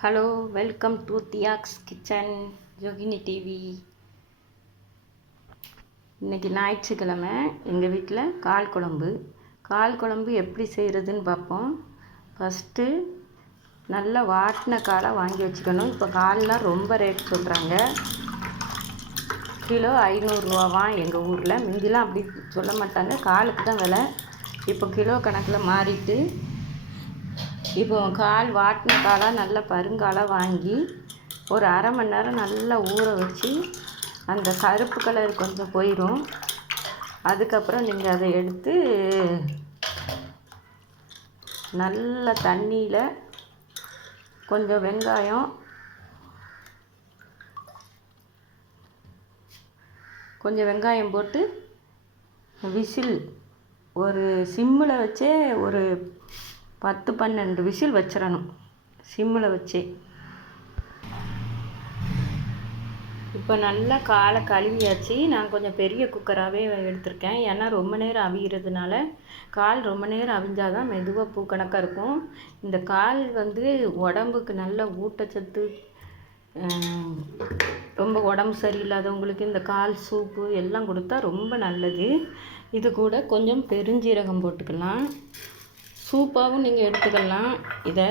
Hello, welcome to தியாக்ஸ் kitchen ஜோகினி TV. இன்றைக்கி ஞாயிற்றுக்கிழமை எங்கள் வீட்டில் கால் குழம்பு எப்படி செய்கிறதுன்னு பார்ப்போம். ஃபஸ்ட்டு நல்லா வாட்டின காலை வாங்கி வச்சுக்கணும். இப்போ கால்லாம் ரொம்ப ரேட் சொல்கிறாங்க. கிலோ 500 ரூபாவாம் எங்கள் ஊரில். முந்திலாம் அப்படி சொல்ல மாட்டாங்க, காலுக்கு தான் விலை. இப்போ கிலோ கணக்கில் மாறிட்டு இப்போ கால் வாட்டின காலாக நல்லா பருங்காலாக வாங்கி ஒரு அரை மணி நேரம் நல்லா ஊற வச்சு அந்த கருப்பு கலர் கொஞ்சம் போயிடும். அதுக்கப்புறம் நீங்கள் அதை எடுத்து நல்ல தண்ணியில் கொஞ்சம் வெங்காயம் போட்டு விசில் ஒரு சிம்மில் வச்சே ஒரு 10-12 விசில் வச்சிடணும். சிம்மில் வச்சே. இப்போ நல்லா காலை கழுவியாச்சு. நான் கொஞ்சம் பெரிய குக்கராகவே எடுத்திருக்கேன். ஏன்னா ரொம்ப நேரம் அவிகிறதுனால கால் ரொம்ப நேரம் அவிஞ்சால் தான் மெதுவாக பூக்கணக்காக இருக்கும். இந்த கால் உடம்புக்கு நல்ல ஊட்டச்சத்து. ரொம்ப உடம்பு சரியில்லாதவங்களுக்கு இந்த கால் சூப்பு எல்லாம் கொடுத்தா ரொம்ப நல்லது. இது கூட கொஞ்சம் பெருஞ்சீரகம் போட்டுக்கலாம். சூப்பாகவும் நீங்கள் எடுத்துக்கலாம் இதை.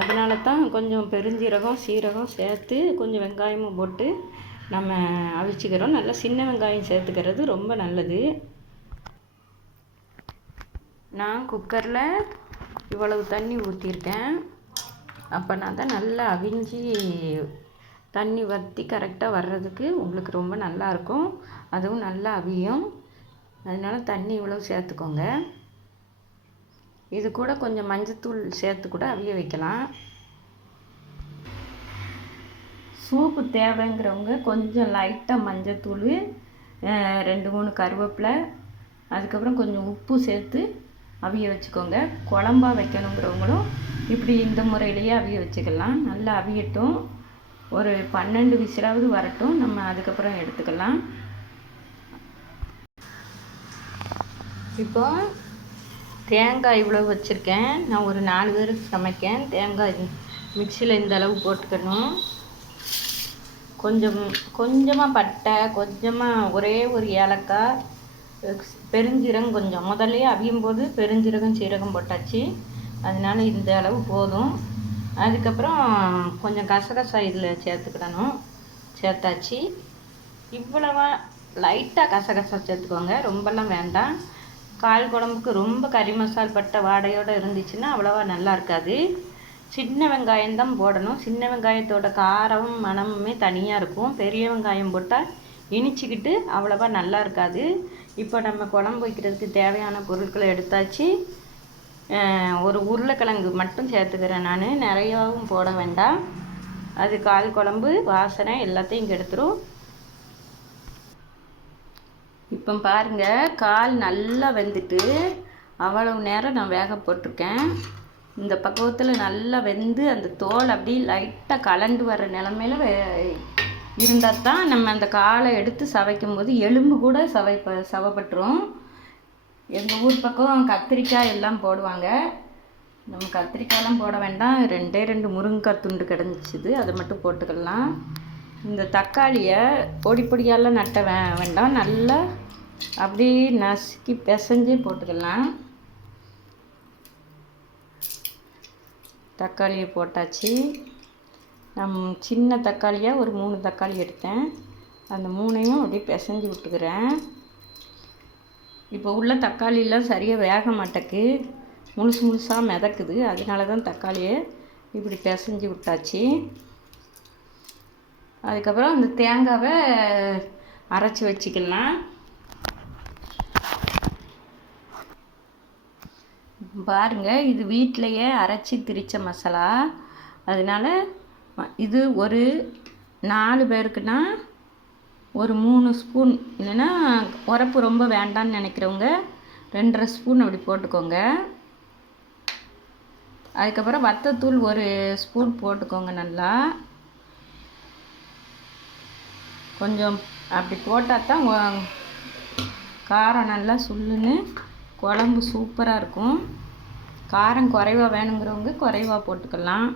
அதனால தான் கொஞ்சம் பெருஞ்சீரகம் சீரகம் சேர்த்து கொஞ்சம் வெங்காயமும் போட்டு நம்ம அவிச்சிக்கிறோம். நல்லா சின்ன வெங்காயம் சேர்த்துக்கிறது ரொம்ப நல்லது. நான் குக்கரில் இவ்வளவு தண்ணி ஊற்றிருக்கேன். அப்போ நான் தான் நல்லா அவிஞ்சி தண்ணி வற்றி கரெக்டாக வர்றதுக்கு உங்களுக்கு ரொம்ப நல்லாயிருக்கும். அதுவும் நல்லா அவியும். அதனால் தண்ணி இவ்வளவு சேர்த்துக்கோங்க. இது கூட கொஞ்சம் மஞ்சத்தூள் சேர்த்து கூட அவிய வைக்கலாம். சூப்பு தேவைங்கிறவங்க கொஞ்சம் லைட்டாக மஞ்சத்தூள், 2-3 கருவேப்பிலை, அதுக்கப்புறம் கொஞ்சம் உப்பு சேர்த்து அவிய வச்சுக்கோங்க. குழம்பா வைக்கணுங்கிறவங்களும் இப்படி இந்த முறையிலேயே அவிய வச்சுக்கலாம். நல்லா அவியட்டும். ஒரு 12 விசிலாவது வரட்டும். நம்ம அதுக்கப்புறம் எடுத்துக்கலாம். இப்போ தேங்காய் இவ்வளோ வச்சுருக்கேன். நான் ஒரு 4 பேருக்கு சமைக்கேன். தேங்காய் மிக்சியில் இந்த அளவு போட்டுக்கணும். கொஞ்சமாக பட்டை, கொஞ்சமாக ஒரே ஒரு ஏலக்காய், பெருஞ்சீரகம் கொஞ்சம். முதல்லையே அவியும் போது பெருஞ்சீரகம் சீரகம் போட்டாச்சு. அதனால இந்த அளவு போதும். அதுக்கப்புறம் கொஞ்சம் கசகசா இதில் சேர்த்தாச்சு. இவ்வளவா லைட்டாக கசகசா சேர்த்துக்கோங்க, ரொம்பலாம் வேண்டாம். கால் குழம்புக்கு ரொம்ப கறி மசால் பட்ட வாடையோடு இருந்துச்சுன்னா அவ்வளோவா நல்லா இருக்காது. சின்ன வெங்காயம்தான் போடணும். சின்ன வெங்காயத்தோட காரம் மணமுமே தனியாக இருக்கும். பெரிய வெங்காயம் போட்டால் இனிச்சிக்கிட்டு அவ்வளோவா நல்லா இருக்காது. இப்போ நம்ம குழம்பு வைக்கிறதுக்கு தேவையான பொருட்களை எடுத்தாச்சு. ஒரு உருளைக்கிழங்கு மட்டும் சேர்த்துக்கிறேன் நான். நிறையாவும் போட வேண்டாம். அது கால் குழம்பு வாசனை எல்லாத்தையும் கெடுத்துரும். இப்போ பாருங்கள், கால் நல்லா வெந்துட்டு அவ்வளவு நேரம் நான் வேக போட்டிருக்கேன். இந்த பக்குவத்தில் நல்லா வெந்து அந்த தோல் அப்படியே லைட்டாக கலண்டு வர்ற நிலமையில இருந்தால் தான் நம்ம அந்த காலை எடுத்து சவைக்கும் போது எலும்பு கூட சவப்பட்டுரும். எங்கள் ஊர் பக்கம் கத்திரிக்காய் எல்லாம் போடுவாங்க. நம்ம கத்திரிக்காயெல்லாம் போட வேண்டாம். 2 முருங்கைக்காய் துண்டு கிடந்துச்சுது, அதை மட்டும் போட்டுக்கலாம். இந்த தக்காளியை பொடியாலாம் நட்ட வேண்டாம். நல்லா அப்படியே நசுக்கி பிசைஞ்சு போட்டுக்கலாம். தக்காளியை போட்டாச்சு. சின்ன தக்காளியாக ஒரு 3 தக்காளி எடுத்தேன். அந்த 3ஐயும் அப்படியே பிசைஞ்சு விட்டுக்கிறேன். இப்போ உள்ள தக்காளியெல்லாம் சரியாக வேக மாட்டேக்கு, முழுசாக மிதக்குது. அதனால தான் தக்காளியை இப்படி பிசைஞ்சு விட்டாச்சு. அதுக்கப்புறம் அந்த தேங்காவை அரைச்சி வச்சுக்கலாம். பாருங்கள், இது வீட்டிலையே அரைச்சி திரிச்ச மசாலா. அதனால் இது ஒரு 4 பேருக்குன்னா ஒரு 3 ஸ்பூன், இல்லைன்னா உரப்பு ரொம்ப வேண்டான்னு நினைக்கிறவங்க 2.5 ஸ்பூன் அப்படி போட்டுக்கோங்க. அதுக்கப்புறம் வத்தத்தூள் ஒரு ஸ்பூன் போட்டுக்கோங்க. நல்லா கொஞ்சம் அப்படி போட்டால் தான் காரம் நல்லா சுள்ளுன்னு குழம்பு சூப்பராக இருக்கும். காரம் குறைவாக வேணுங்கிறவங்க குறைவாக போட்டுக்கலாம்.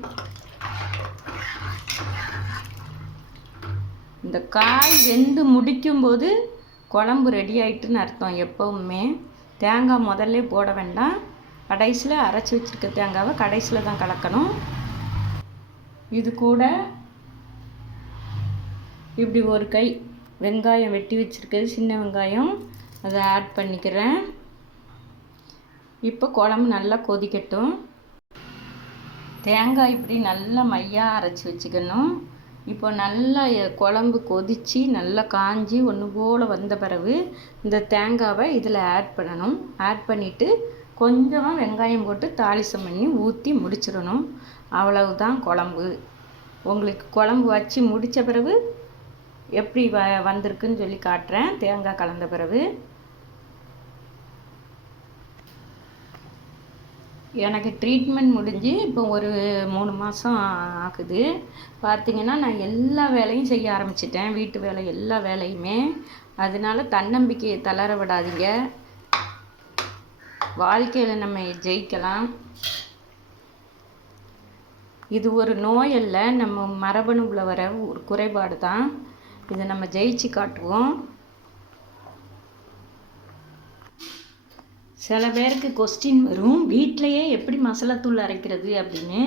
இந்த காய் வெந்து முடிக்கும்போது குழம்பு ரெடி ஆகிட்டுன்னு அர்த்தம். எப்போவுமே தேங்காய் முதல்ல போட வேண்டாம், கடைசியில் அரைச்சி வச்சுருக்க தேங்காவை கடைசியில் தான் கலக்கணும். இது கூட இப்படி ஒரு கை வெங்காயம் வெட்டி வச்சுருக்கிறது, சின்ன வெங்காயம், அதை ஆட் பண்ணிக்கிறேன். இப்போ குழம்பு நல்லா கொதிக்கட்டும். தேங்காய் இப்படி நல்லா மையாக அரைச்சி வச்சுக்கணும். இப்போ நல்லா குழம்பு கொதித்து நல்லா காஞ்சி ஒன்று போல் வந்த பிறகு இந்த தேங்காவை இதில் ஆட் பண்ணணும். ஆட் பண்ணிவிட்டு கொஞ்சமாக வெங்காயம் போட்டு தாளிசம் பண்ணி ஊற்றி முடிச்சிடணும். அவ்வளவுதான் குழம்பு. உங்களுக்கு குழம்பு வச்சு முடித்த பிறகு எப்படி வந்திருக்குன்னு சொல்லி காட்டுறேன். தேங்காய் கலந்த பிறகு எனக்கு ட்ரீட்மெண்ட் முடிஞ்சு இப்போ ஒரு 3 மாதம் ஆகுது. பார்த்திங்கன்னா நான் எல்லா வேலையும் செய்ய ஆரம்பிச்சிட்டேன், வீட்டு வேலை எல்லா வேலையுமே. அதனால தன்னம்பிக்கையை தளர விடாதீங்க. வாழ்க்கையில் நம்ம ஜெயிக்கலாம். இது ஒரு நோய் அல்ல, நம்ம மரபணுவில் வர ஒரு குறைபாடு தான். இதை நம்ம ஜெயிச்சு காட்டுவோம். சில பேருக்கு கொஸ்டின் வரும், வீட்டிலையே எப்படி மசாலாத்தூள் அரைக்கிறது அப்படின்னு.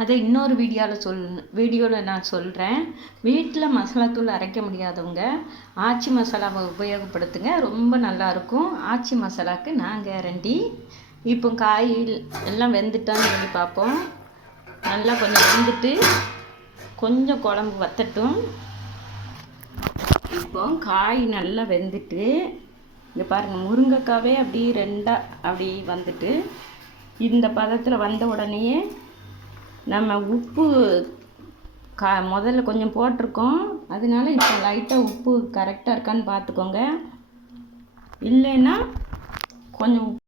அதை இன்னொரு வீடியோவில் நான் சொல்கிறேன். வீட்டில் மசாலாத்தூள் அரைக்க முடியாதவங்க ஆச்சி மசாலாவை உபயோகப்படுத்துங்க, ரொம்ப நல்லாயிருக்கும். ஆச்சி மசாலாவுக்கு நான் கேரண்டி. இப்போ காய் எல்லாம் வெந்துட்டான்னு சொல்லி பார்ப்போம். நல்லா கொஞ்சம் வெந்துட்டு கொஞ்சம் குழம்பு வத்தட்டும். இப்போ காய் நல்லா வெந்துட்டு இங்கே பாருங்கள், முருங்கைக்காவே அப்படி ரெண்டாக அப்படி வந்துட்டு இந்த பதத்தில் வந்த உடனேயே நம்ம உப்பு முதல்ல கொஞ்சம் போட்டிருக்கோம். அதனால இப்போ லைட்டாக உப்பு கரெக்டாக இருக்கான்னு பார்த்துக்கோங்க. இல்லைன்னா கொஞ்சம்